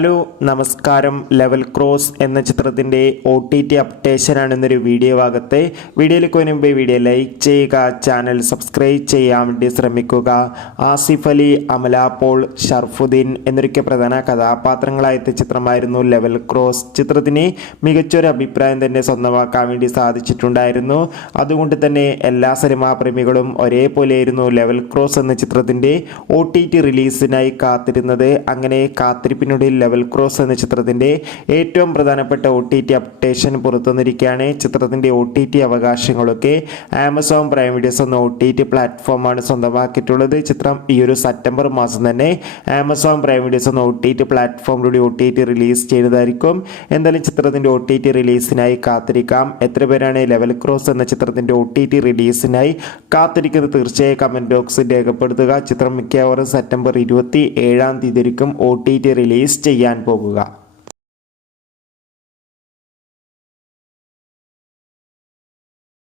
Hello നമസ്കാരം. Level cross എന്ന ചിത്രത്തിൻ്റെ OTT അപ്ഡേഷനാണ് ഇന്നൊരു വീഡിയോ ഭാഗത്ത്. വീഡിയോയിലേക്ക് മുൻപ് വീഡിയോ ലൈക്ക് ചെയ്യുക, ചാനൽ സബ്സ്ക്രൈബ് ചെയ്യാൻ വേണ്ടി ശ്രമിക്കുക. ആസിഫ് അലി, അമല പോൾ, ഷർഫുദ്ദീൻ എന്നൊക്കെ പ്രധാന കഥാപാത്രങ്ങളായെത്തിയ ചിത്രമായിരുന്നു ലെവൽ ക്രോസ്. ചിത്രത്തിന് മികച്ചൊരു അഭിപ്രായം തന്നെ സ്വന്തമാക്കാൻ വേണ്ടി സാധിച്ചിട്ടുണ്ടായിരുന്നു. അതുകൊണ്ട് തന്നെ എല്ലാ സിനിമാ പ്രേമികളും ഒരേപോലെയായിരുന്നു ലെവൽ ക്രോസ് എന്ന ചിത്രത്തിൻ്റെ OTT റിലീസിനായി കാത്തിരുന്നത്. അങ്ങനെ കാത്തിരിപ്പിനുള്ളിൽ ലെവൽ ക്രോസ് എന്ന ചിത്രത്തിൻ്റെ ഏറ്റവും പ്രധാനപ്പെട്ട OTT അപ്ഡേഷൻ പുറത്തുവന്നിരിക്കുകയാണ്. ചിത്രത്തിൻ്റെ OTT അവകാശങ്ങളൊക്കെ ആമസോൺ പ്രൈം വീഡിയോസ് എന്ന OTT പ്ലാറ്റ്ഫോമാണ് സ്വന്തമാക്കിയിട്ടുള്ളത്. ചിത്രം ഈ ഒരു സെപ്റ്റംബർ മാസം തന്നെ ആമസോൺ പ്രൈം വീഡിയോസ് എന്ന OTT പ്ലാറ്റ്ഫോമിലൂടെ OTT റിലീസ് ചെയ്യുന്നതായിരിക്കും. എന്തായാലും ചിത്രത്തിൻ്റെ OTT റിലീസിനായി കാത്തിരിക്കാം. എത്ര പേരാണ് ലെവൽ ക്രോസ് എന്ന ചിത്രത്തിൻ്റെ OTT റിലീസിനായി കാത്തിരിക്കുന്നത്? തീർച്ചയായും കമൻറ്റ് ബോക്സിൽ രേഖപ്പെടുത്തുക. ചിത്രം മിക്കവാറും സെപ്റ്റംബർ 27-ാം തീയതി OTT റിലീസ് ചെയ്യാൻ പോകുക.